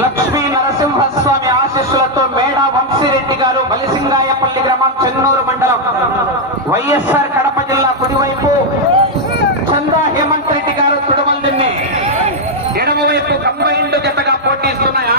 లక్ష్మీ నరసింహస్వామి ఆశీస్సులతో మేడా వంశీరెడ్డి గారు బలిసింగాయపల్లి గ్రామం చెన్నూరు మండలం. వైఎస్ఆర్ కడప జిల్లా కుడివైపు చందా హేమంత్ రెడ్డి గారు తుడమల్దిన్ని ఎడమవైపు కంబైండ్ జతగా పోటీస్తున్నాయా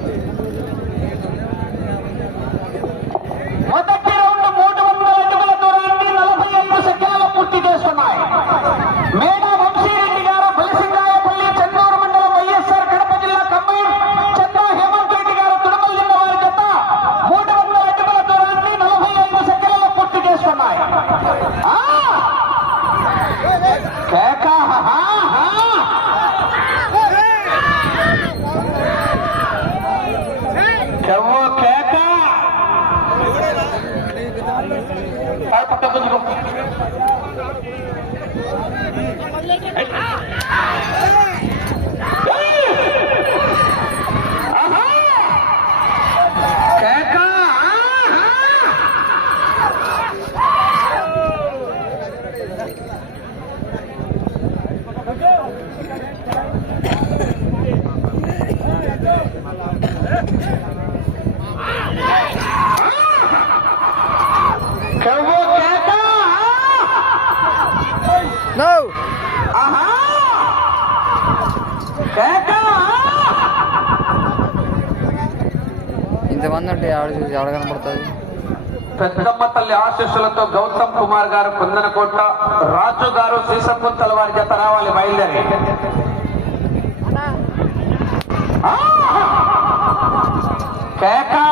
కనబడుతుంది పెద్దమ్మ తల్లి ఆశీస్సులతో గౌతమ్ కుమార్ గారు కుందనకోట రాజు గారు సీసకుంతల వారి చేత రావాలి బయలుదేరి. కేకా!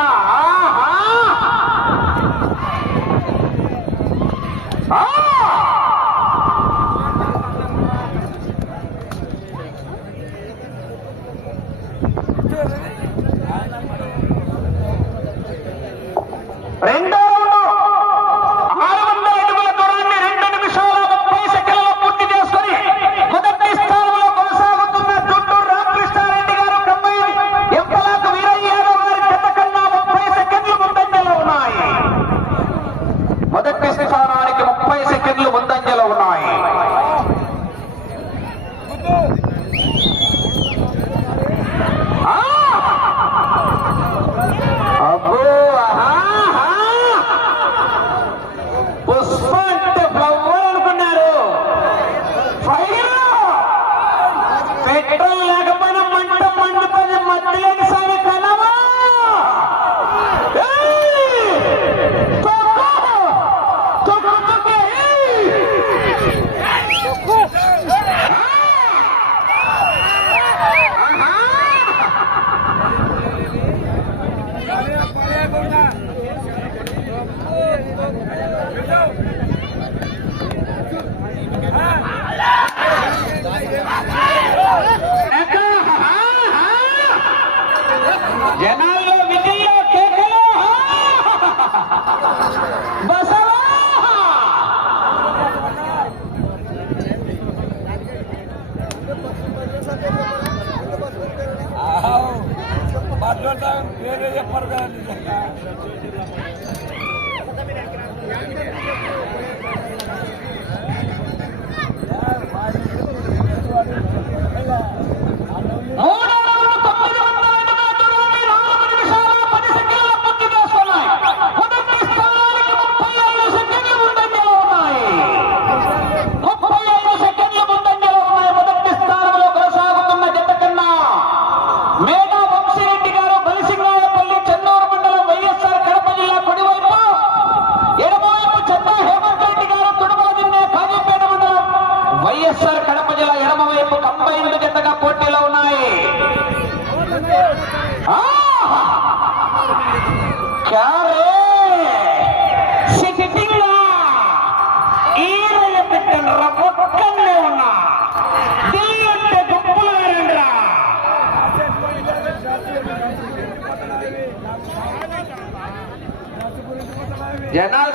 జనాలు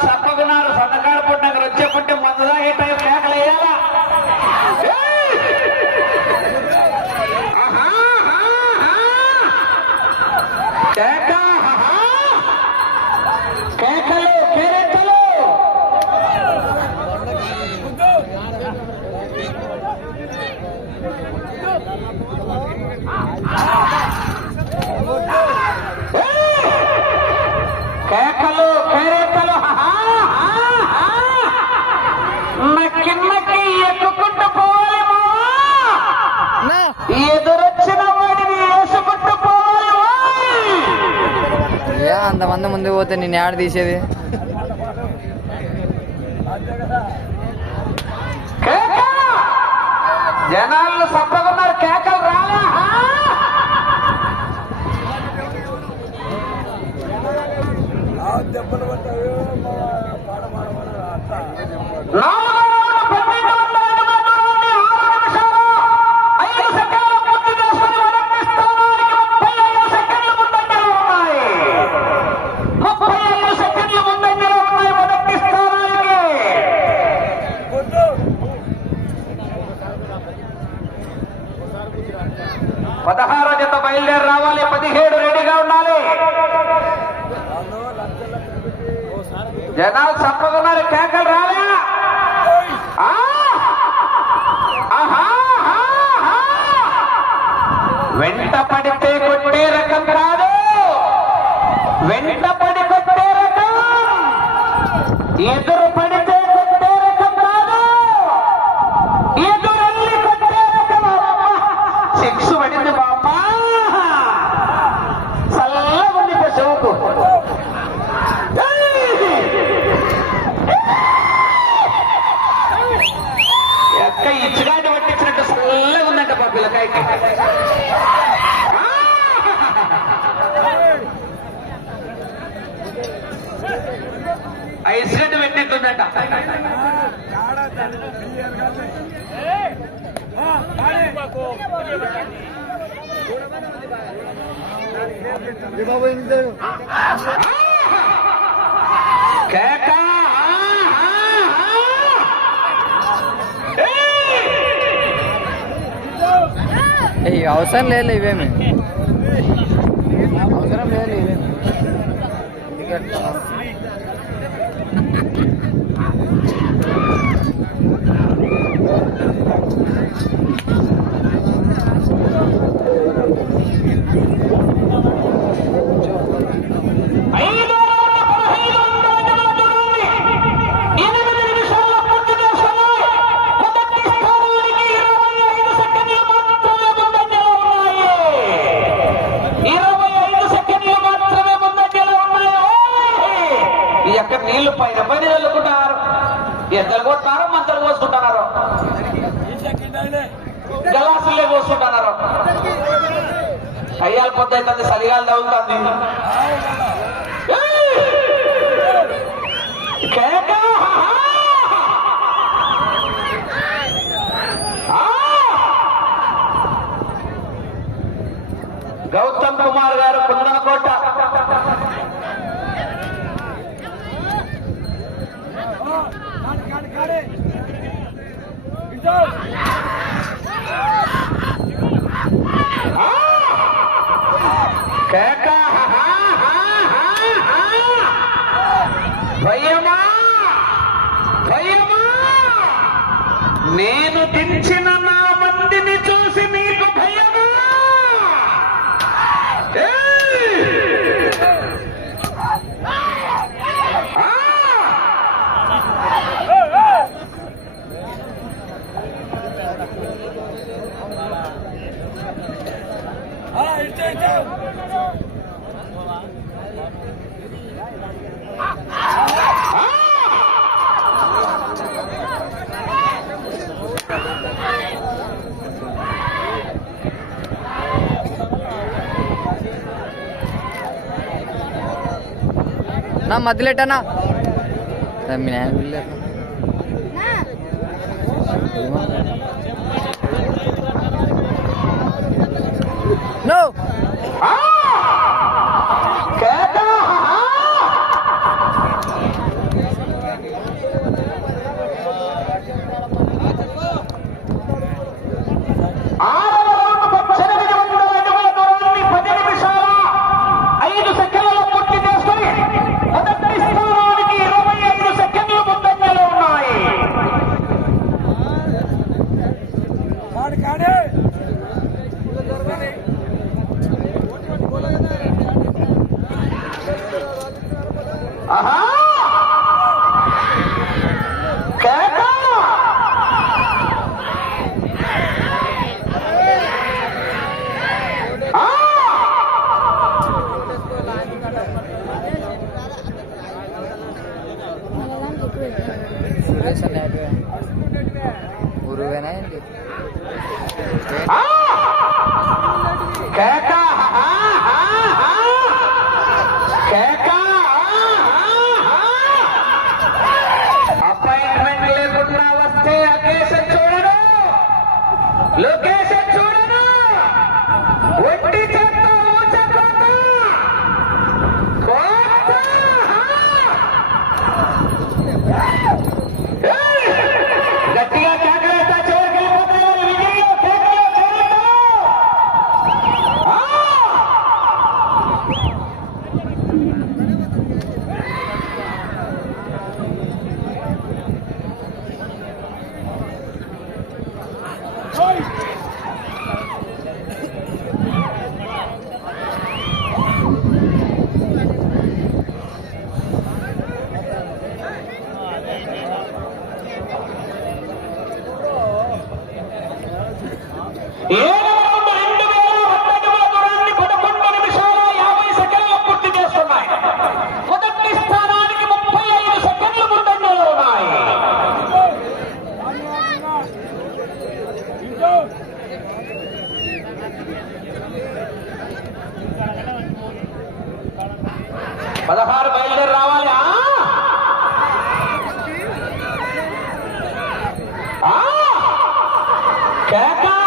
అంతమంది ముందు పోతే నేను యాడ్ తీసేది? జనాల్లో సప్ప हाँ, हाँ, हाँ। अवसर ले ले में। अवसर ले Thank you. నీళ్ళు పైన పైన చల్లుకుంటున్నారు ఎంతలు కొడతారో మంతలు కోసుకుంటున్నారు గలాసులే కోసుకుంటున్నారు అయ్యాల పొద్దు అవుతుంది తగ్గుతుంది గౌతమ్ కుమార్ గారు Então! ನಮ್ಮ ಅದ್ಲೇಟನ ತಮ್ಮಿನ కేక!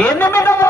ఎనిమిదవ రౌండ్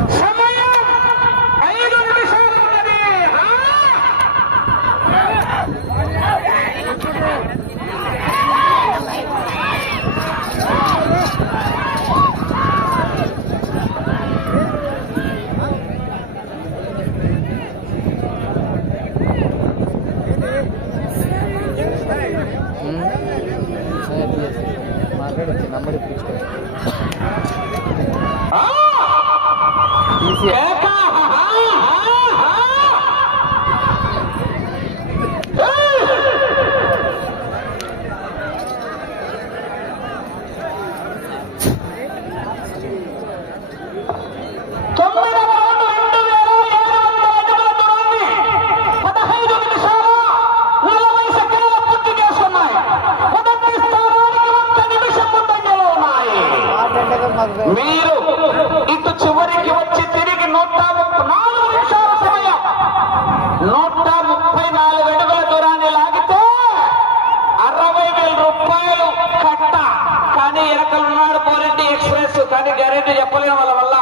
ఏంటో చెప్పలేము వాళ్ళ వల్ల.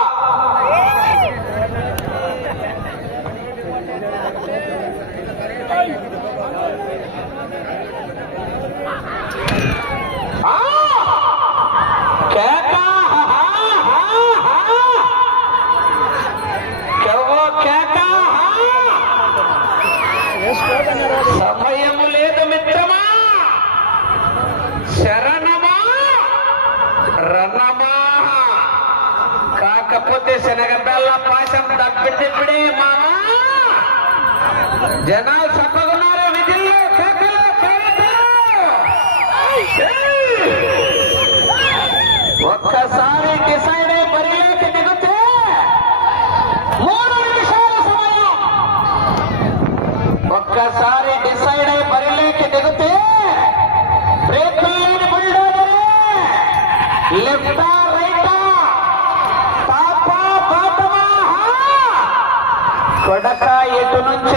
సమా పత్తి శనగ బెల్ల పాశం తప్పితిప్పుడే మామ జనాలు చెప్ప కొడక ఎటు నుంచి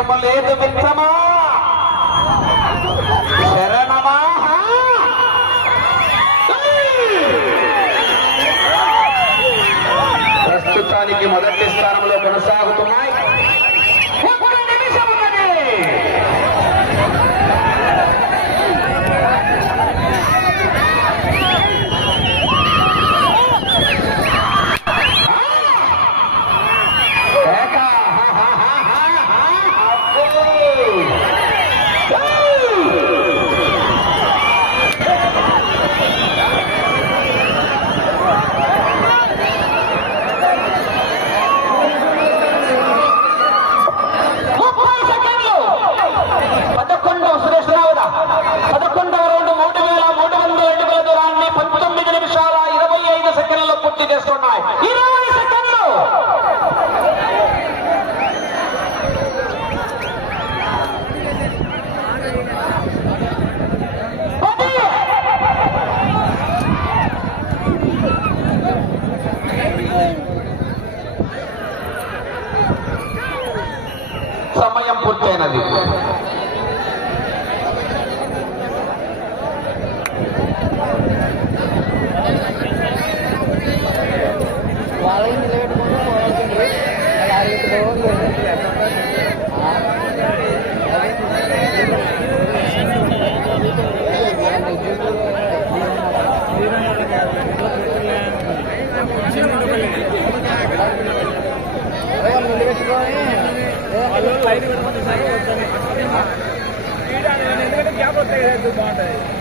భయము లేదు మిత్రమా. శరణమా. ప్రస్తుతానికి మొదటి స్థానంలో కొనసాగుతున్నాయి. సమయం పూర్తయినది. వాళ్ళని నిలబెట్టుకుంటే పోవాల్సింది. ఎందుకంటే గ్యాప్ వస్తాయి బాగుంటుంది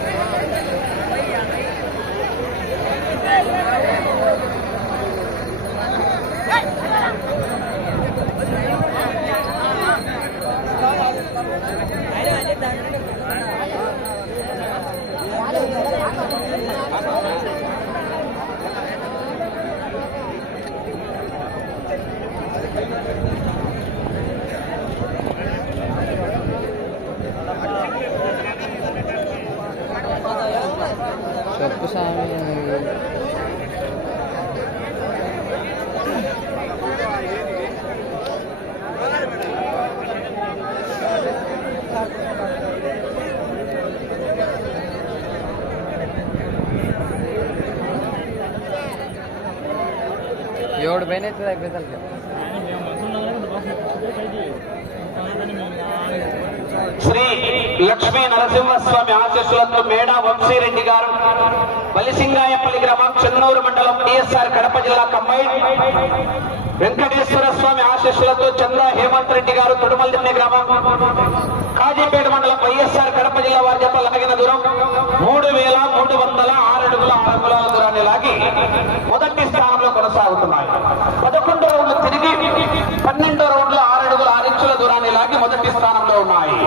ఎవడు పైన అవుతుంది అయిపోతుంది శ్రీ లక్ష్మీ నరసింహస్వామి ఆశీస్సులతో మేడా వంశీరెడ్డి గారు బలిసింగాయపల్లి గ్రామం చెన్నూరు మండలం టిఎస్ఆర్ కడప జిల్లా కంబైన్. వెంకటేశ్వర స్వామి ఆశీస్సులతో చంద్ర హేమంత్ రెడ్డి గారు తొడుమల్దిన్నె గ్రామం. కాజీపేట మండలం వైఎస్ఆర్ కడప జిల్లా వారి జత లాగిన దూరం మూడు వేల మూడు వందల ఆరు అడుగుల ఆరు అంగుళాల దూరాన్ని లాగి మొదటి స్థానంలో కొనసాగుతున్నాయి. పదకొండు రౌండ్లు తిరిగి పన్నెండో రౌండ్లో ఆరు అడుగుల ఆరు ఇంచుల దూరాన్ని లాగి మొదటి స్థానంలో ఉన్నాయి.